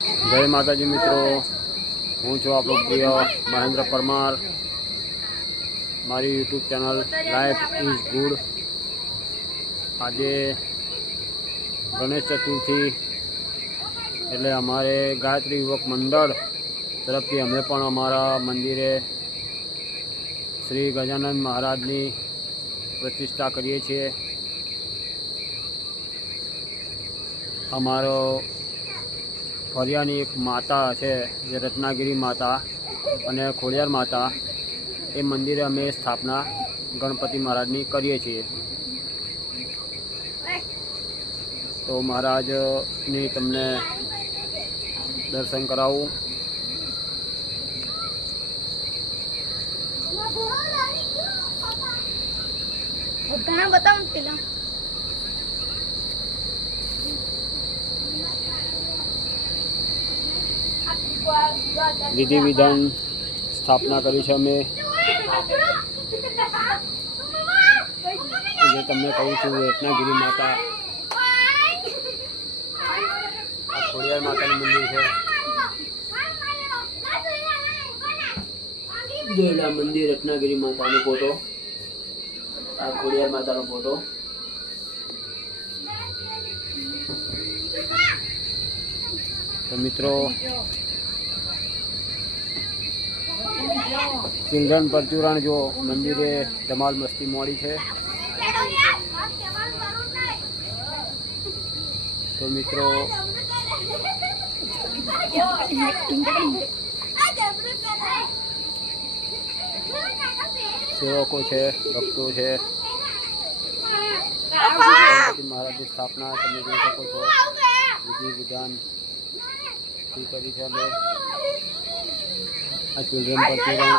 જય માતાજી મિત્રો, હું છું આપણો પ્રિય મહેન્દ્ર પરમાર. મારી YouTube channel life is good. આજે ગણેશ ચતુર્થી એટલે અમારે ગાયત્રી યુવક મંડળ તરફથી અમે પણ અમારા મંદિરે શ્રી ગજાનંદ મહારાજની પ્રતિષ્ઠા કરીએ છીએ. અમારો ફરિયાની એક માતા છે જે રત્નાગીરી માતા અને ખોડિયાર માતા, એ મંદિરે અમે સ્થાપના ગણપતિ મહારાજની કરીએ છીએ. તો મહારાજની તમને દર્શન કરાવું. વિધિ વિધાન સ્થાપના કરી છે અમે, જે તમને કહું છું રત્નાગીરી માતા. આ ખોડિયાર માતાનું મંદિર છે. જોયેલા મંદિર રત્નાગીરી માતાનો ફોટો, આ ખોડિયાર માતાનો ફોટો. તો મિત્રો, ચિલ્ડ્રન પરચુરણ જો મંદિરે ધમાલ મસ્તી મોડી છે. તો મિત્રો, સેવકો છે, ભક્તો છે. મહારાજની સ્થાપના તમે જોઈ શકો છો. વિધિ વિધાન કરી છે અમે. આ ચિલ્ડ્રન પરચુરણ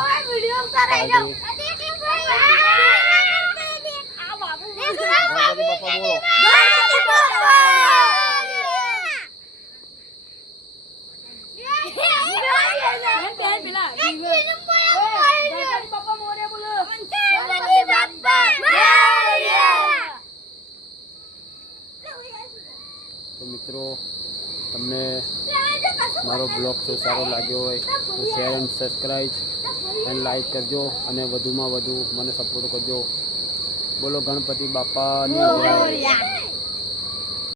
તો મિત્રો, તમને મારો બ્લોગ જો સારો લાગ્યો હોય તો share and subscribe and like કરજો અને વધુમાં વધુ મને સપોર્ટ કરજો. બોલો ગણપતિ બાપાની જય.